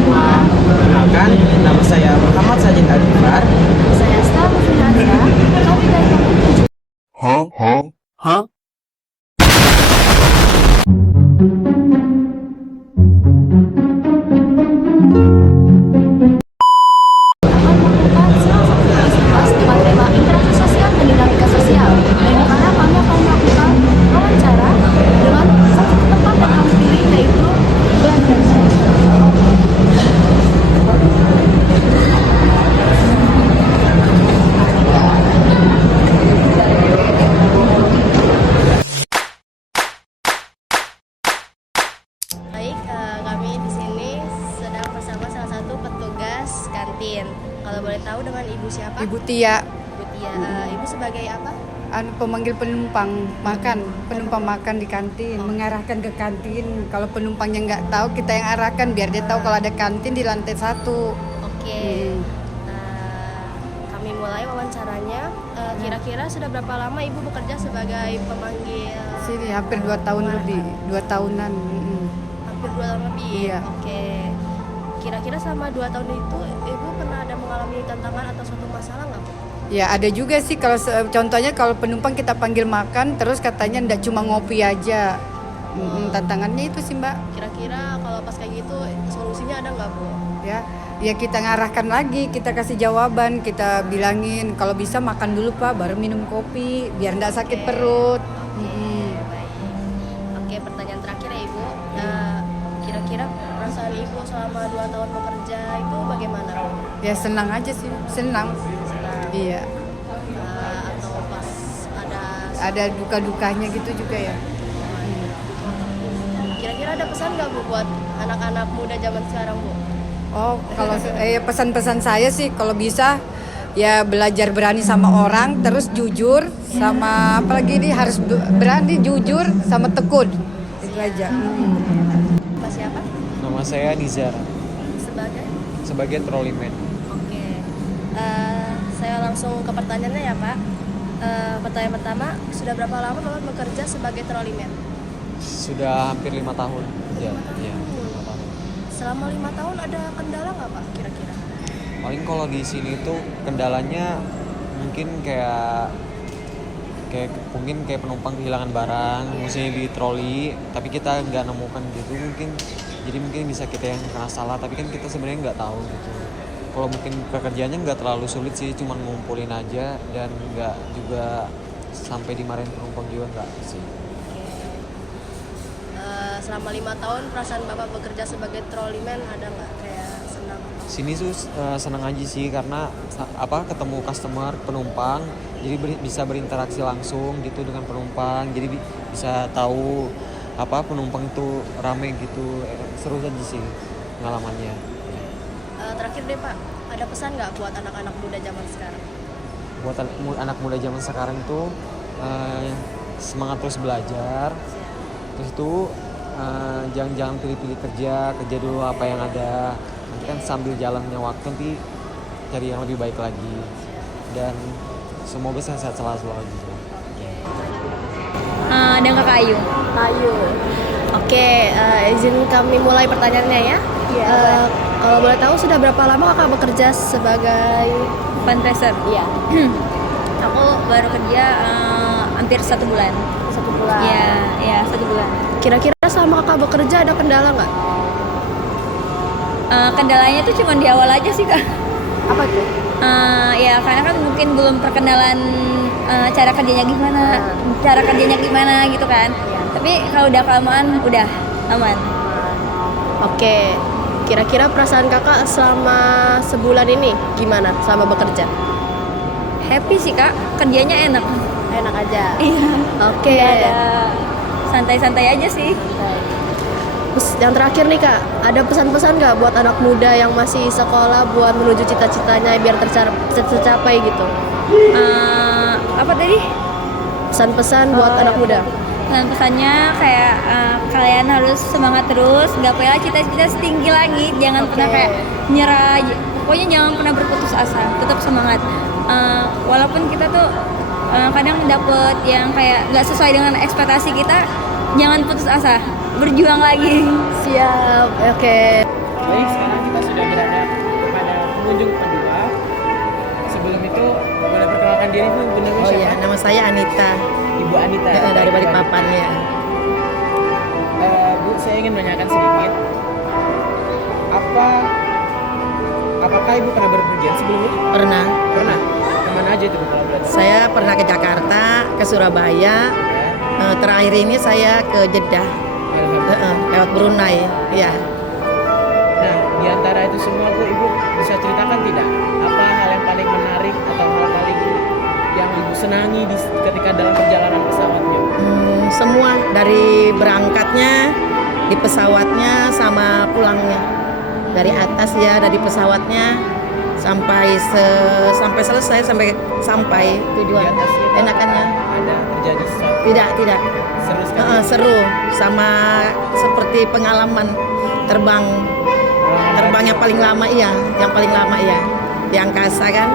semua. Perkenalkan, nama saya Muhammad Sajid Alifar. Saya Stella Mufinansa. Kami dari kelompok 7. Huh? Akan melakukan salah satu tugas dengan tema interaksi sosial dan dinamika sosial. Dan di mana kami akan melakukan wawancara dengan satu tempat yang kami pilih, yaitu Belanda. Baik, kami di sini sedang bersama salah satu petugas kantin. Kalau boleh tahu dengan ibu siapa? Ibu Tia, Ibu Tia. Ibu sebagai apa? pemanggil penumpang makan di kantin, mengarahkan ke kantin. Kalau penumpangnya nggak tahu, kita yang arahkan biar dia tahu kalau ada kantin di lantai 1. Oke. Kami mulai wawancaranya. Kira-kira sudah berapa lama ibu bekerja sebagai pemanggil? Sini hampir 2 tahun lebih, 2 tahunan. Hampir 2 tahun lebih. Iya. Oke. Kira-kira selama 2 tahun itu ibu pernah ada mengalami tantangan atau suatu masalah nggak, Bu? Ya ada juga sih kalau contohnya kalau penumpang kita panggil makan terus katanya ndak cuma ngopi aja. Tantangannya itu sih Mbak. Kira-kira kalau pas kayak gitu solusinya ada nggak, Bu? Ya kita ngarahkan lagi, kita kasih jawaban, kita bilangin kalau bisa makan dulu Pak, baru minum kopi biar ndak sakit perut. Baik. Oke, pertanyaan terakhir ya Ibu. Kira-kira perasaan Ibu selama 2 tahun bekerja itu bagaimana? Ya senang aja sih, senang. Iya. Atau pas Ada duka-dukanya gitu juga ya. kira-kira ada pesan nggak Bu buat anak-anak muda zaman sekarang, Bu? Oh, kalau pesan-pesan saya sih kalau bisa ya belajar berani sama orang, terus jujur sama apalagi ini harus berani jujur sama tekun. Itu aja. Pak siapa? Nama saya Nizar, Sebagai? sebagai troliman. Oke. Saya langsung ke pertanyaannya ya Pak. Pertanyaan pertama, sudah berapa lama Bapak bekerja sebagai troliman? Sudah hampir 5 tahun. Ya, 5 tahun. Selama 5 tahun ada kendala nggak Pak kira-kira? Paling kalau di sini tuh kendalanya mungkin kayak mungkin kayak penumpang kehilangan barang, mestinya di troli, tapi kita nggak nemukan gitu mungkin. Jadi mungkin bisa kita yang kena salah, tapi kan kita sebenarnya nggak tahu gitu. Kalau mungkin pekerjaannya nggak terlalu sulit sih, cuma ngumpulin aja dan nggak juga sampai dimarahin penumpang juga nggak sih. Selama 5 tahun perasaan Bapak bekerja sebagai troliman ada nggak kayak senang? Sini tuh senang aja sih karena ketemu customer penumpang, jadi bisa berinteraksi langsung gitu dengan penumpang, jadi bisa tahu penumpang itu rame gitu, seru aja sih pengalamannya. Terakhir deh Pak, ada pesan nggak buat anak-anak muda zaman sekarang? Buat anak muda zaman sekarang itu semangat terus belajar, terus itu jangan pilih-pilih kerja dulu apa yang ada, nanti kan sambil jalannya waktu nanti cari yang lebih baik lagi, dan semoga sehat selalu gitu. Dan Kakak Ayu. Ayu. Oke, izin kami mulai pertanyaannya ya. Iya. Kalau boleh tahu sudah berapa lama Kakak bekerja sebagai Fundraiser. Iya, Aku baru kerja hampir 1 bulan. 1 bulan. Iya, 1 bulan. Kira-kira selama Kakak bekerja ada kendala nggak? Kendalanya itu cuma di awal aja sih Kak. Apa tuh? Ya karena kan mungkin belum perkenalan cara kerjanya gimana gitu kan. Tapi kalau udah kelamaan udah aman. Oke. Kira-kira perasaan Kakak selama sebulan ini gimana selama bekerja? Happy sih Kak, kerjanya enak. Enak aja. Iya. Oke. Nggak ada, santai-santai aja sih. Terus yang terakhir nih Kak, ada pesan-pesan nggak buat anak muda yang masih sekolah buat menuju cita-citanya biar tercapai gitu? Apa tadi? Pesan-pesan buat anak muda. Dan pesannya kayak kalian harus semangat terus, gapailah cita-cita setinggi langit, jangan pernah kayak nyerah, pokoknya jangan pernah berputus asa, tetap semangat. Walaupun kita tuh kadang dapet yang kayak nggak sesuai dengan ekspektasi kita, jangan putus asa, berjuang lagi. Siap, oke. Baik, sekarang kita sudah berada kepada pengunjung kedua. Sebelum itu boleh perkenalkan diri Bu, benar Oh siapa? iya, nama saya Anita. Ibu Anita. Dari Balikpapan ya. Bu, saya ingin menanyakan sedikit. Apakah Ibu pernah berpergian sebelumnya? Pernah. Pernah. Kemana aja itu Bu kalau boleh tahu? Saya pernah ke Jakarta, ke Surabaya. Ya. Terakhir ini saya ke Jeddah, Alhamdulillah. lewat Brunei. Ya. Nah, di antara itu semua Bu, Ibu bisa ceritakan tidak apa hal yang paling menarik atau hal paling yang Ibu senangi ketika dalam perjalanan pesawatnya? Semua dari berangkatnya, di pesawatnya sama pulangnya. Dari atas ya, dari pesawatnya sampai selesai sampai tujuan. Di atasnya itu Enakannya ada terjadi sesuatu tidak. seru sekali. Seru sama seperti pengalaman terbang yang paling lama iya, yang paling lama iya. Di angkasa kan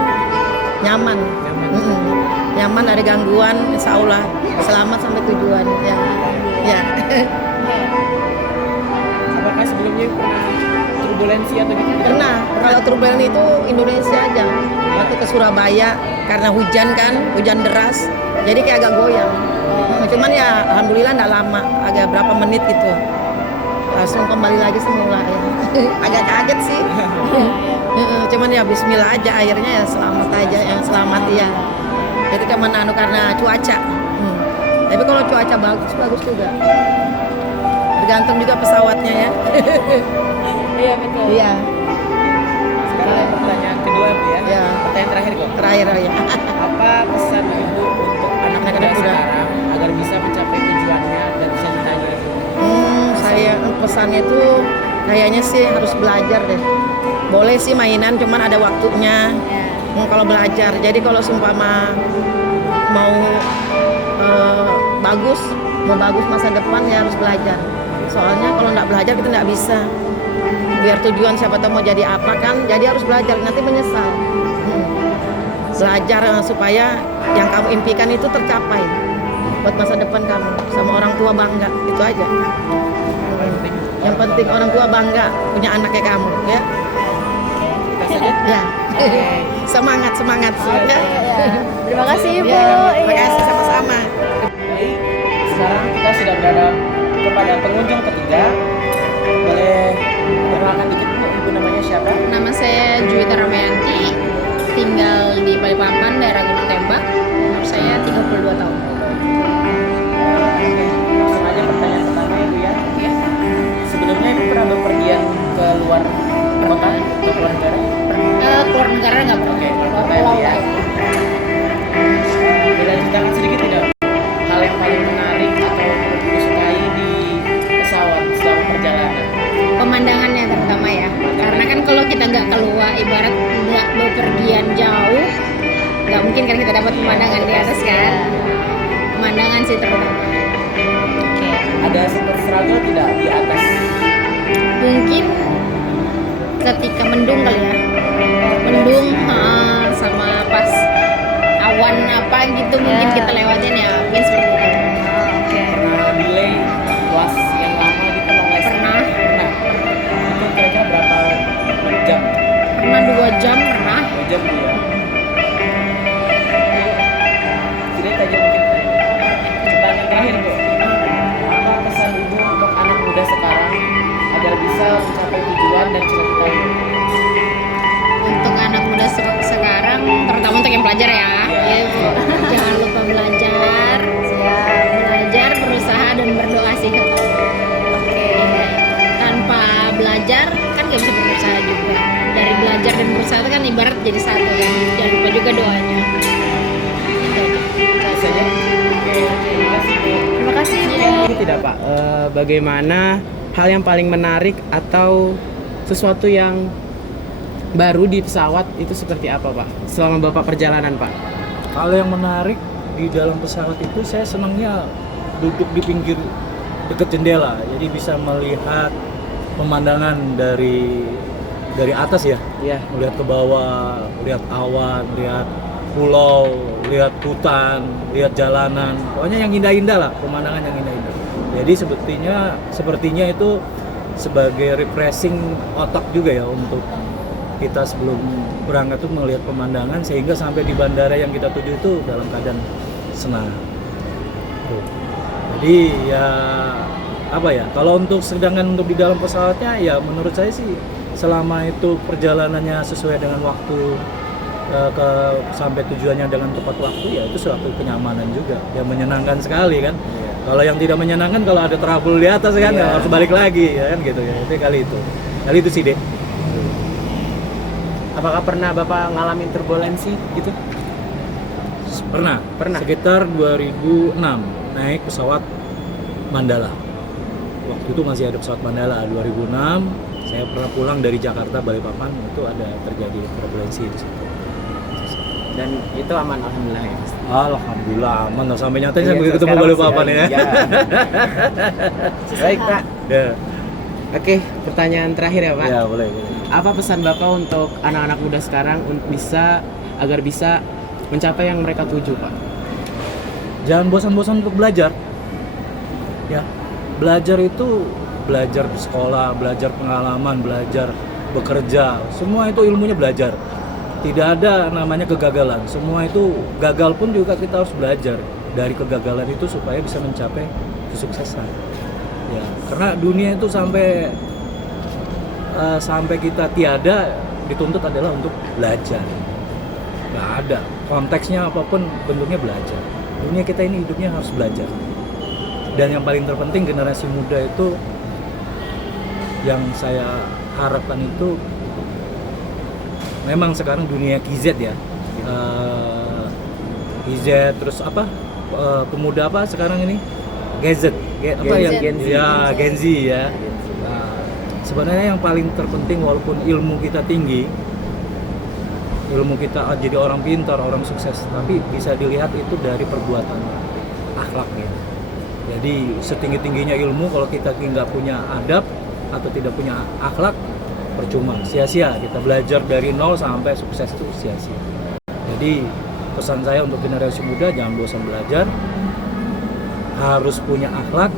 nyaman. Nyaman, ada gangguan, insya Allah selamat sampai tujuan ya. Ya. Apakah sebelumnya pernah turbulensi atau gitu? Pernah. Kalau turbulen itu Indonesia aja. Waktu ke Surabaya karena hujan kan, hujan deras, jadi kayak agak goyang. Cuman ya alhamdulillah nggak lama, agak berapa menit gitu. Langsung kembali lagi semula ya. Agak kaget sih. Cuman ya bismillah aja, akhirnya ya selamat aja, yang selamat ya. Jadi cuman karena cuaca. Tapi kalau cuaca bagus juga. Tergantung juga pesawatnya ya. Iya betul. Iya. Sekarang pertanyaan kedua Bu ya. Ya. Pertanyaan terakhir kok. Terakhir ya. Apa pesan Ibu untuk anak muda Anak-anak muda. sekarang agar bisa mencapai tujuannya dan bisa ditanya Ibu? Saya pesannya itu kayaknya sih harus belajar deh. Boleh sih mainan, cuman ada waktunya. Kalau belajar, jadi kalau seumpama mau mau bagus masa depan ya harus belajar. Soalnya kalau nggak belajar kita nggak bisa. Biar tujuan siapa tahu mau jadi apa kan, jadi harus belajar. Nanti menyesal. Belajar supaya yang kamu impikan itu tercapai. Buat masa depan kamu, sama orang tua bangga, itu aja. Yang penting orang tua bangga punya anak kayak kamu, ya. Kita saja. Ya. Semangat. Ya. Terima kasih Ibu. Terima Iya. kasih sama-sama. Baik, sekarang kita sudah berada kepada pengunjung ketiga. Boleh perkenalkan dikit Bu, Ibu namanya siapa? Nama saya Juwita Ramayanti, tinggal di Balikpapan, daerah Gunung Tembak. Umur saya 32 tahun. Oke, langsung aja pertanyaan pertama Ibu ya. Ya. Sebelumnya Ibu pernah bepergian ke luar kota, ke luar negara? Keluar negara nggak pernah. Oke, Keluar kota pulau ya. ya. Boleh ceritakan sedikit tidak hal yang paling menarik atau Ibu sukai di pesawat selama perjalanan? Pemandangannya terutama ya. Karena kan kalau kita nggak keluar, ibarat nggak bepergian jauh, nggak mungkin kan kita dapat pemandangan di atas kan. Pemandangan sih terutama. Oke. Ada sempat struggle tidak di atas? Mungkin ketika mendung kali ya. Mendung sama pas awan apa gitu mungkin kita lewatin ya, mungkin seperti itu. Pernah delay was yang lama gitu long lasting? Pernah. Itu kira-kira berapa jam? Pernah 2 jam pernah. 2 jam Bu ya. Tidak aja mungkin pertanyaan terakhir Bu. Apa pesan Ibu untuk anak muda sekarang agar bisa mencapai tujuan dan cita-cita Ibu? Untuk anak muda sekarang, terutama untuk yang pelajar ya, ya Bu. Jangan lupa belajar, berusaha dan berdoa sih. Tanpa belajar kan gak bisa berusaha juga. Dari belajar dan berusaha itu kan ibarat jadi satu kan. Jangan lupa juga doanya. Itu saja. Oke, terima kasih Bu. Terima kasih Ibu. Ini tidak Pak, bagaimana hal yang paling menarik atau sesuatu yang baru di pesawat itu seperti apa Pak? Selama Bapak perjalanan Pak? Kalau yang menarik di dalam pesawat itu saya senangnya duduk di pinggir dekat jendela, jadi bisa melihat pemandangan dari atas ya, Iya. melihat ke bawah, lihat awan, lihat pulau, lihat hutan, lihat jalanan, pokoknya yang indah-indah lah, pemandangan yang indah-indah. Jadi sepertinya itu sebagai refreshing otak juga ya untuk kita sebelum berangkat tuh melihat pemandangan sehingga sampai di bandara yang kita tuju itu dalam keadaan senang. Tuh. Jadi ya apa ya, kalau untuk sedangkan untuk di dalam pesawatnya ya menurut saya sih selama itu perjalanannya sesuai dengan waktu sampai tujuannya dengan tepat waktu, ya itu suatu kenyamanan juga yang menyenangkan sekali kan. Kalau yang tidak menyenangkan, kalau ada trouble di atas kan harus balik lagi ya kan gitu ya. Itu kali itu sih deh. Apakah pernah Bapak ngalamin turbulensi gitu? Pernah. Sekitar 2006 naik pesawat Mandala. Waktu itu masih ada pesawat Mandala 2006. Saya pernah pulang dari Jakarta Balikpapan, itu ada terjadi turbulensi di situ. Dan itu aman alhamdulillah ya Mas. Alhamdulillah aman, nggak sampai nyantai Iya, saya begitu ketemu sekarang Balikpapan masih ya. ada. Baik Pak. Ya. Oke, pertanyaan terakhir ya Pak. Ya, boleh. Apa pesan Bapak untuk anak-anak muda sekarang agar bisa mencapai yang mereka tuju, Pak? Jangan bosan-bosan untuk belajar. Ya, belajar itu belajar di sekolah, belajar pengalaman, belajar bekerja, semua itu ilmunya belajar. Tidak ada namanya kegagalan. Semua itu gagal pun juga kita harus belajar dari kegagalan itu supaya bisa mencapai kesuksesan. Ya, karena dunia itu sampai kita tiada dituntut adalah untuk belajar. Nggak ada konteksnya apapun bentuknya belajar. Dunia kita ini hidupnya harus belajar. Dan yang paling terpenting generasi muda itu yang saya harapkan itu memang sekarang dunia KZ ya, KZ terus apa pemuda apa sekarang ini gadget Gen Z ya. Sebenarnya yang paling terpenting walaupun ilmu kita tinggi, ilmu kita jadi orang pintar, orang sukses, tapi bisa dilihat itu dari perbuatan, akhlaknya. Jadi setinggi-tingginya ilmu kalau kita nggak punya adab atau tidak punya akhlak, percuma, sia-sia. Kita belajar dari nol sampai sukses itu sia-sia. Jadi pesan saya untuk generasi muda, jangan bosan belajar, harus punya akhlak,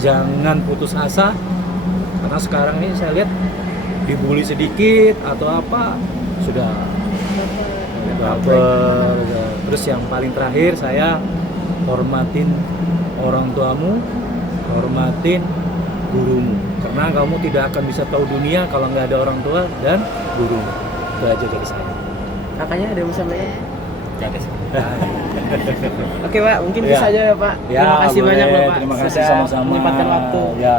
jangan putus asa. Karena sekarang ini saya lihat dibully sedikit atau apa sudah baper. Terus yang paling terakhir, saya hormatin orang tuamu, hormatin gurumu, karena kamu tidak akan bisa tahu dunia kalau nggak ada orang tua dan guru. Itu aja dari saya. Kakaknya ada yang bisa sampaikan? Gak ada. Oke Pak, mungkin bisa aja ya Pak. Terima kasih banyak Bapak Terima kasih sudah sama-sama. menyempatkan waktu. Ya.